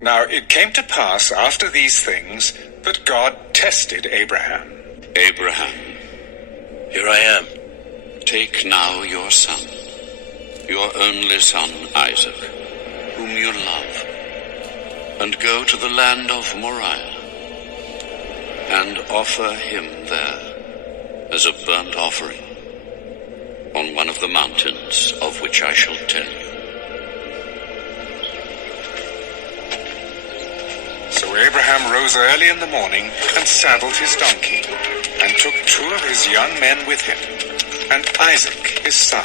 Now it came to pass after these things that God tested Abraham. Abraham, Here I am. take now your son, your only son Isaac, whom you love, and go to the land of Moriah, and offer him there as a burnt offering on one of the mountains of which I shall tell you. So Abraham rose early in the morning and saddled his donkey, and took 2 of his young men with him, and Isaac his son.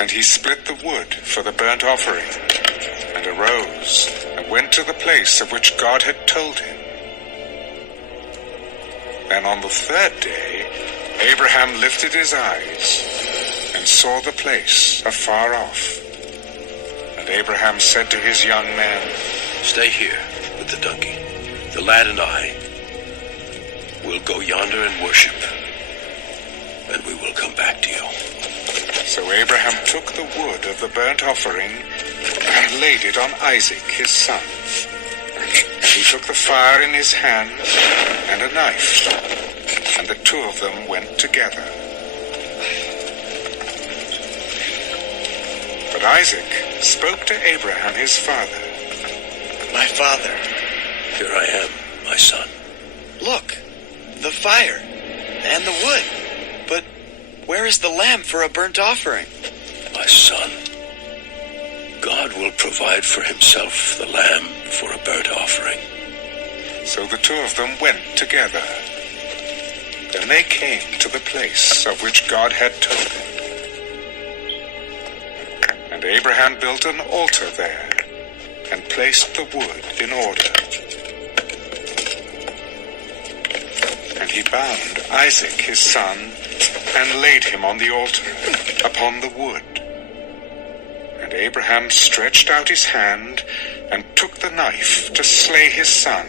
And he split the wood for the burnt offering, and arose, and went to the place of which God had told him. Then on the 3rd day, Abraham lifted his eyes, and saw the place afar off. And Abraham said to his young men, Stay here with the donkey. The lad and I will go yonder and worship, and we will come back to you. So Abraham took the wood of the burnt offering and laid it on Isaac his son. And he took the fire in his hand and a knife, and the 2 of them went together. But Isaac spoke to Abraham his father. My father, Here I am, my son. look, the fire and the wood. But where is the lamb for a burnt offering? My son, God will provide for himself the lamb for a burnt offering. So the 2 of them went together. Then they came to the place of which God had told him. And Abraham built an altar there, and placed the wood in order. And he bound Isaac his son, and laid him on the altar, upon the wood. And Abraham stretched out his hand, and took the knife to slay his son.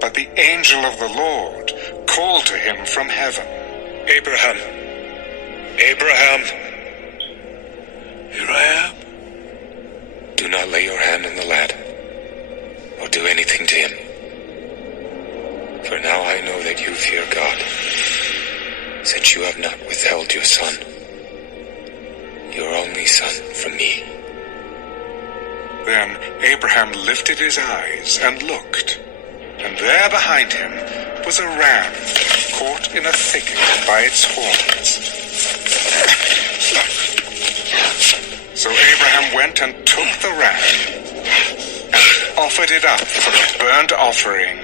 But the angel of the Lord called to him from heaven, Abraham! Abraham! Here I am. Do not lay your hand on the lad, or do anything to him. For now I know that you fear God, since you have not withheld your son, your only son, from me. Then Abraham lifted his eyes and looked, and there behind him was a ram caught in a thicket by its horns. So Abraham went and took the ram, and offered it up for a burnt offering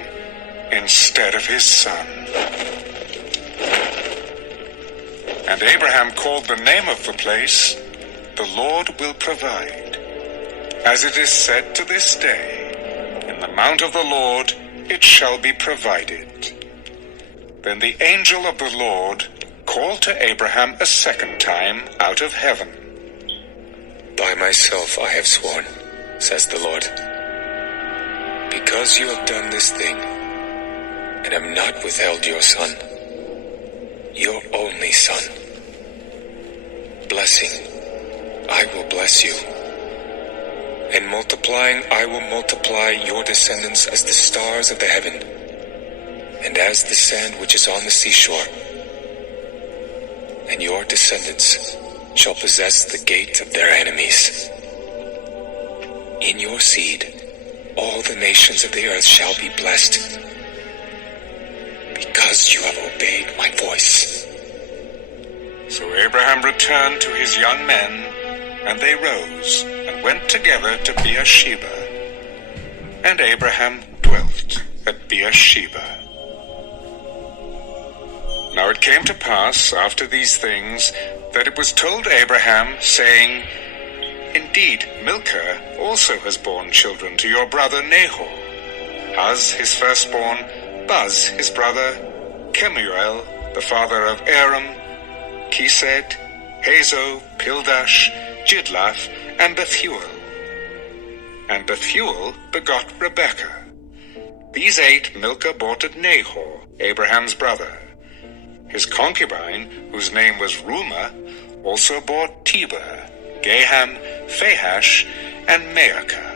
instead of his son. And Abraham called the name of the place, The Lord Will Provide. As it is said to this day, In the mount of the Lord it shall be provided. Then the angel of the Lord called to Abraham a second time out of heaven. By myself I have sworn, says the Lord, because you have done this thing, and have not withheld your son, your only son. Blessing, I will bless you, and multiplying I will multiply your descendants as the stars of the heaven, and as the sand which is on the seashore. And your descendants shall possess the gate of their enemies. In your seed all the nations of the earth shall be blessed, because you have obeyed my voice. So Abraham returned to his young men, and they rose and went together to Beersheba. And Abraham dwelt at Beersheba. Now it came to pass after these things that it was told Abraham, saying, Indeed, Milcah also has borne children to your brother Nahor, Uz his firstborn, Buz his brother, Kemuel the father of Aram, Kesed, Hazo, Pildash, Jidlaph, and Bethuel. And Bethuel begot Rebekah. These 8 Milcah bore to Nahor, Abraham's brother. His concubine, whose name was Reumah, also bore Tiber, Gaham, Phahash, and Maacah.